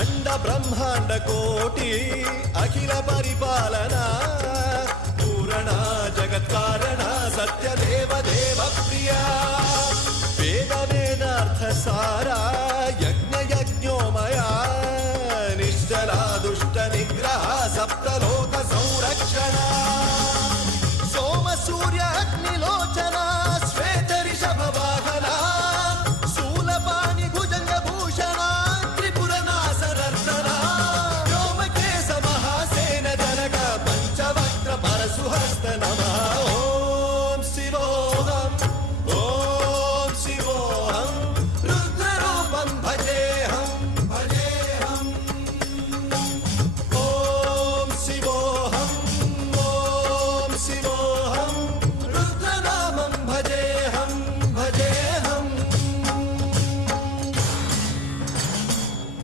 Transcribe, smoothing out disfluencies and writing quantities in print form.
अंड ब्रह्मांड कोटि अखिल परिपालना पूरणा जगत्कारणा सत्यदेव देव प्रिया वेद वेदार्थ सारा